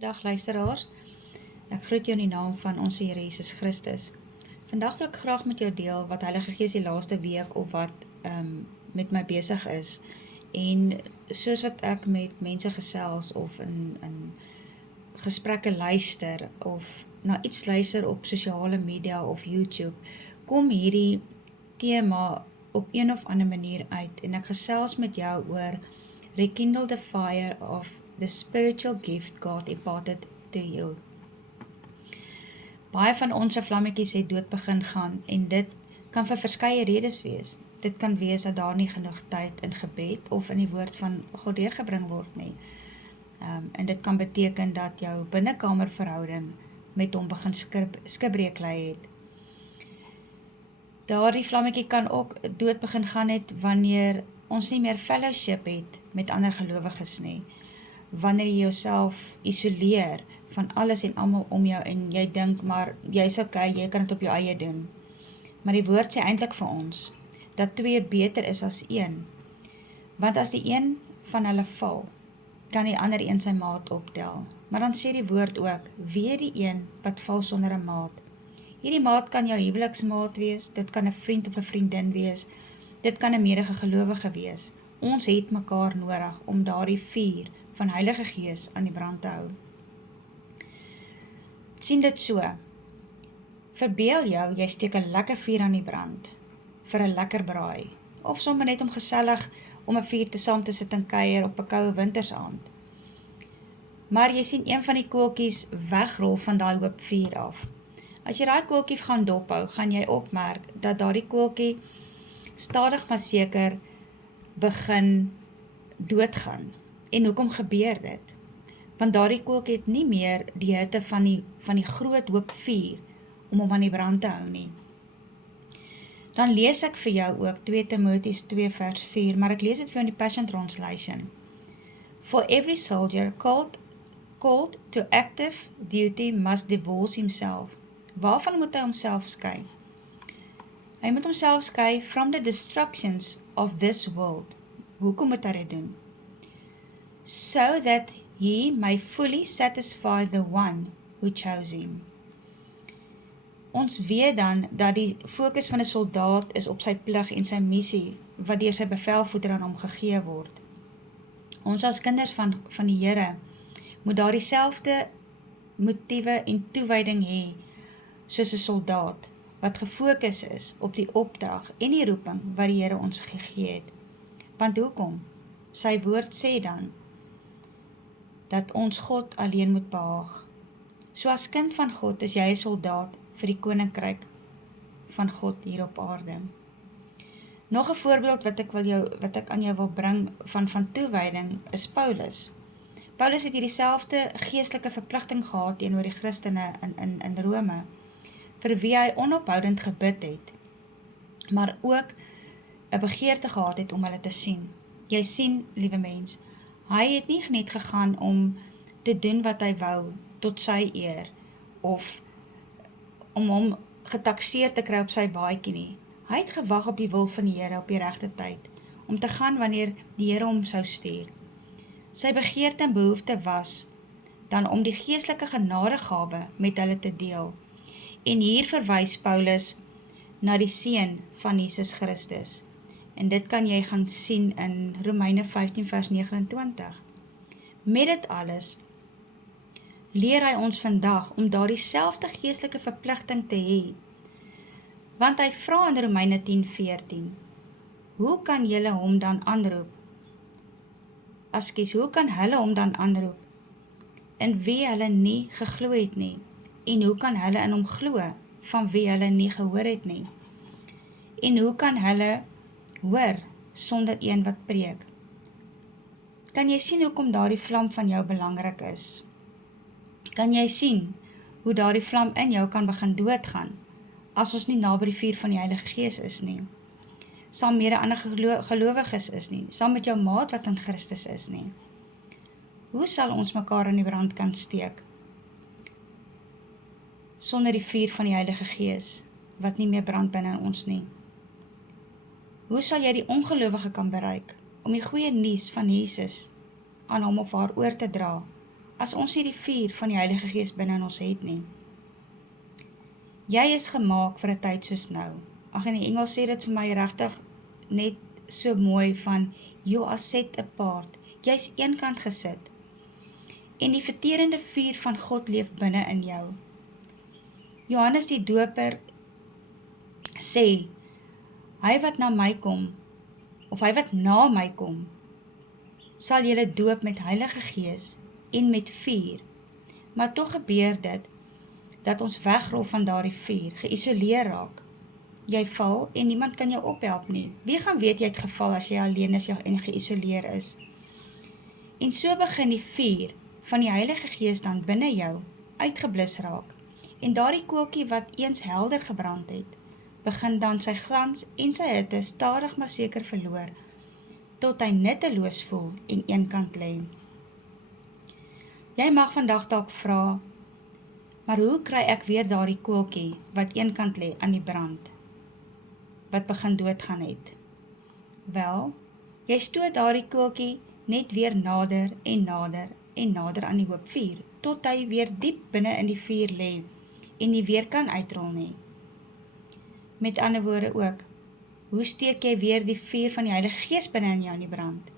Dag luisteraars, ek groet jou in die naam van ons Here Jesus Christus. Vandag wil ek graag met jou deel wat Heilige Gees die laaste week of wat met my besig is. En soos wat ek met mense gesels of in gesprekke luister of na iets luister op sosiale media of YouTube, kom hierdie tema op een of ander manier uit en ek gesels met jou oor rekindle the fire of the spiritual gift God imparted to you. Baie van ons vlammetjies het dood begin gaan en dit kan vir verskeie redes wees. Dit kan wees dat daar nie genoeg tyd in gebed of in die woord van God deurgebring word nie. En dit kan beteken dat jou binnekamerverhouding met hom begin skibreek lei het. Daardie vlammetjie kan ook dood begin gaan het wanneer ons nie meer fellowship het met ander gelowiges nie. Wanneer jy jouself isoleer van alles en almal om jou en jy dink, maar jy's okay, jy kan dit op jou eie doen. Maar die woord sê eintlik vir ons, dat 2 beter is as 1. Want as die een van hulle val, kan die ander een sy maat optel. Maar dan sê die woord ook, weer die een wat val sonder 'n maat. Hierdie maat kan jou huweliksmaat wees, dit kan 'n vriend of 'n vriendin wees, dit kan 'n medegelowige wees. Ons het mekaar nodig om daardie vuur van Heilige Gees aan die brand te hou. Sien dit so, verbeel jou, jy steek 'n lekker vuur aan die brand, vir 'n lekker braai, of sommer net om gesellig om 'n vuur saam te sit en kuier op 'n koue wintersaand. Maar jy sien een van die koeltjies wegrol van daai hoop vuur af. As jy daai koeltjie gaan dophou, gaan jy opmerk dat daardie koeltjie stadig maar seker begin doodgaan. En hoekom gebeur dit? Want daardie koeltjie het nie meer die hitte van die groot hoop vuur om hom aan die brand te hou nie. Dan lees ek vir jou ook 2 Timoteus 2 vers 4, maar ek lees dit vir jou in die Passion Translation. For every soldier called to active duty must divorce himself. Waarvan moet hy homself skei? Hy moet homself skei from the destructions of this world. Hoekom moet hy dit doen? So that he may fully satisfy the one who chose him. Ons weet dan dat die fokus van 'n soldaat is op sy plig en sy missie, wat deur sy bevelvoerder aan hom gegee word. Ons as kinders van die Here moet daar dieselfde motiewe en toewyding hê soos 'n soldaat, wat gefokus is op die opdrag en die roeping wat die Here ons gegee het. Want hoekom? Sy woord sê dan, dat ons God alleen moet behaag. So as kind van God is jy 'n soldaat vir die koninkryk van God hier op aarde. Nog 'n voorbeeld wat ek aan jou wil bring van toewyding is Paulus. Paulus het hier dieselfde geestelike verpligting gehad teenoor die Christene in Rome, vir wie hy onophoudend gebid het, maar ook 'n begeerte gehad het om hulle te sien. Jy sien, liewe mens, hy het nie net gegaan om te doen wat hy wou, tot sy eer, of om hom getakseer te kry op sy baadjie nie. Hy het gewag op die wil van die Here op die regte tyd, om te gaan wanneer die Here hom sou stuur. Sy begeerte en behoefte was, dan om die geestelike genadegawe met hulle te deel. En hier verwys Paulus na die Seun van Jesus Christus. En dit kan jy gaan sien in Romeine 15 vers 29. Met dit alles leer hy ons vandag om daardie selfde geestelike verpligting te hê. Want hy vra in Romeine 10:14, hoe kan julle hom dan aanroep? Hoe kan hulle hom dan aanroep? In wie hulle nie geglo het nie, en hoe kan hulle in hom glo, van wie hulle nie gehoor het nie? En hoe kan hulle hoor, sonder een wat preek? Kan jy sien hoekom daardie vlam van jou belangrik is? Kan jy sien hoe daardie vlam in jou kan begin doodgaan, as ons nie naby die vuur van die Heilige Gees is nie, saam met ander gelowiges is nie, saam met jou maat wat in Christus is nie? Hoe sal ons mekaar in die brand kan steek, sonder die vuur van die Heilige Gees, wat nie meer brand binne in ons nie? Hoe sal jy die ongelowige kan bereik, om die goeie nuus van Jesus aan hom of haar oor te dra, as ons nie die vuur van die Heilige Gees binne in ons het nie. Jy is gemaak vir 'n tyd soos nou. Ag, in die Engels sê dit vir my regtig net so mooi van, you are set apart. Jy's eenkant gesit. En die verterende vuur van God leef binne in jou. Johannes die Doper sê, hy wat na my kom, of hy wat na my kom, sal julle doop met Heilige Gees en met vuur. Maar tog gebeur dit, dat ons wegrol van daardie vuur, geïsoleer raak. Jy val en niemand kan jou ophelp nie. Wie gaan weet jy het geval as jy alleen is en geïsoleer is? En so begin die vuur van die Heilige Gees dan binne jou uitgeblus raak. En daardie koeltjie wat eens helder gebrand het, begin dan sy glans en sy hitte stadig maar seker verloor, tot hy nutteloos voel en eenkant lê. Jy mag vandag dalk vra, maar hoe kry ek weer daardie koeltjie wat eenkant lê aan die brand, wat begin doodgaan het? Wel, jy stoot daardie koeltjie net weer nader en nader en nader aan die hoop vuur, tot hy weer diep binne in die vuur lê en nie weer kan uitrol nie. Met ander woorde ook, hoe steek jy weer die vuur van die Heilige Gees binne in jou in die brand?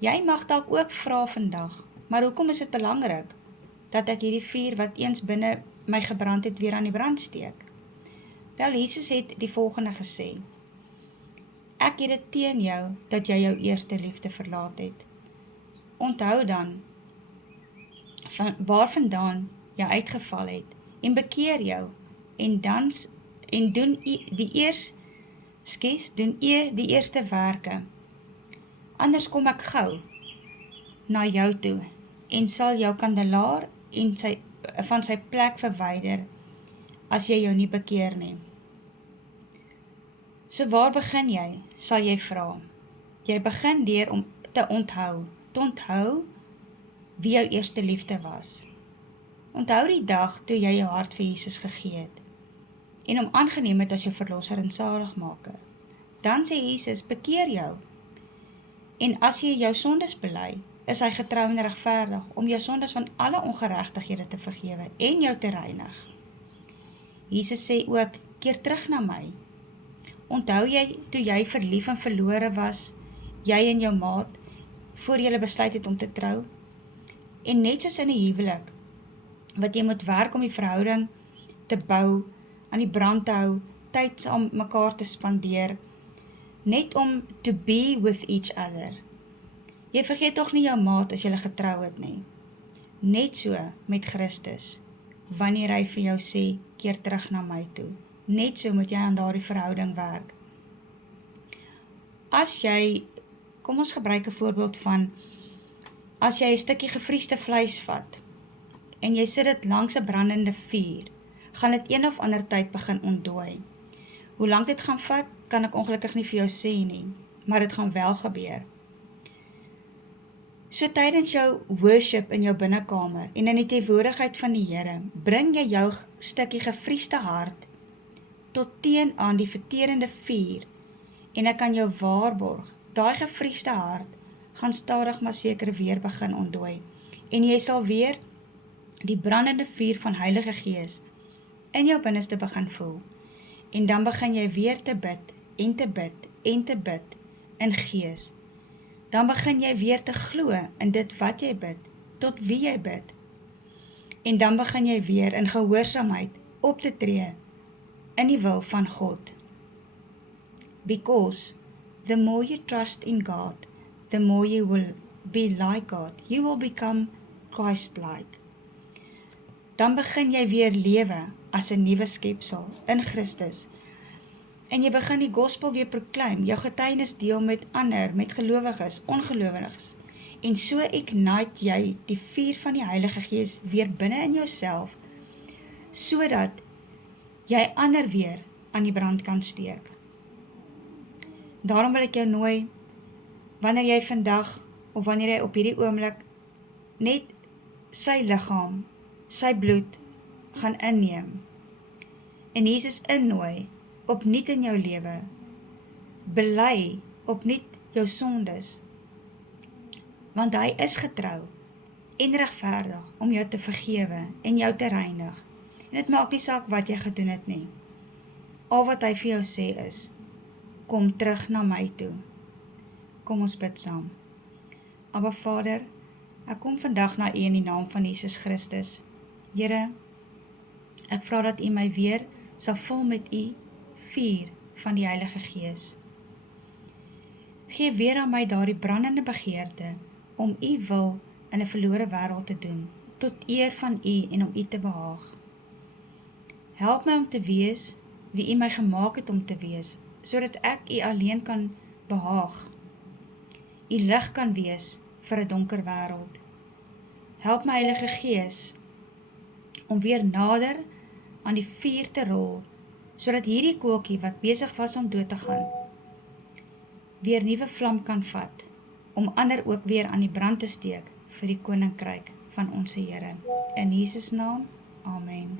Jy mag dalk ook vra vandag, maar hoekom is dit belangrik dat ek hierdie vuur wat eens binne my gebrand het weer aan die brand steek? Wel, Jesus het die volgende gesê, ek het dit teen jou dat jy jou eerste liefde verlaat het. Onthou dan, waarvandaan jy uitgeval het, en bekeer jou, en doen die eerste werke. Anders kom ek gou na jou toe, en sal jou kandelaar van sy plek verwyder, as jy jou nie bekeer nie. So waar begin jy, sal jy vra? Jy begin deur om te onthou wie jou eerste liefde was. Onthou die dag toe jy jou hart vir Jesus gegee het, en hom aangeneem het as jou verlosser en saligmaker. Dan sê Jesus, bekeer jou, en as jy jou sondes bely, is hy getrou en regverdig, om jou sondes van alle ongeregtighede te vergewe, en jou te reinig. Jesus sê ook, keer terug na my. Onthou jy, toe jy verlief en verlore was, jy en jou maat, voor jy besluit het om te trou? En net soos in die huwelik, wat jy moet werk om die verhouding te bou, aan die brand te hou, tyd om mekaar te spandeer, net om to be with each other. Jy vergeet toch nie jou maat as jy getrou het nie. Net so met Christus, wanneer hy vir jou sê, keer terug na my toe. Net so moet jy aan daardie verhouding werk. As jy, kom ons gebruik 'n voorbeeld van, as jy 'n stukkie gevriesde vleis vat, en jy sit dit langs 'n brandende vuur, gaan dit een of ander tyd begin ontdooi. Hoe lank dit gaan vat, kan ek ongelukkig nie vir jou sê nie, maar dit gaan wel gebeur. So tydens jou worship in jou binnekamer, en in die teenwoordigheid van die Here, bring jy jou stukkie gevriesde hart, tot teen aan die verterende vuur, en ek kan jou waarborg, daai gevriesde hart, gaan stadig maar seker weer begin ontdooi, en jy sal weer die brandende vuur van Heilige Gees in jou binneste begin voel, en dan begin jy weer te bid, en te bid, en te bid, in gees. Dan begin jy weer te glo in dit wat jy bid, tot wie jy bid, en dan begin jy weer in gehoorsaamheid op te tree, in die wil van God. Because the more you trust in God, the more you will be like God. You will become Christ-like. Dan begin jy weer lewe as 'n nuwe skepsel in Christus. En jy begin die gospel weer proclaim, jou getuienis deel met ander, met gelowiges, ongelowiges. En so ignite jy die vuur van die Heilige Gees weer binne in jouself, sodat jy ander weer aan die brand kan steek. Daarom wil ek jou nooi, wanneer jy vandag, of wanneer jy op hierdie oomblik, net sy liggaam, sy bloed, gaan inneem, en Jesus innooi, opnuut in jou lewe, bely opnuut jou sondes, want hy is getrou, en regverdig om jou te vergewe en jou te reinig. En dit maak nie saak wat jy gedoen het nie. Al wat hy vir jou sê is, kom terug na my toe. Kom ons bid saam. Abba Vader, ek kom vandag na U in die naam van Jesus Christus. Here, ek vra dat U my weer sal vul met U vuur van die Heilige Gees. Gee weer aan my daardie brandende begeerte om U wil in 'n verlore wêreld te doen, tot eer van U en om U te behaag. Help my om te wees wie U my gemaak het om te wees, sodat ek U alleen kan behaag. U lig kan wees vir 'n donker wêreld. Help my Heilige Gees om weer nader aan die vuur te rol, sodat hierdie kookie wat besig was om dood te gaan, weer nuwe vlam kan vat, om ander ook weer aan die brand te steek vir die koninkryk van ons Here. In Jesus naam, amen.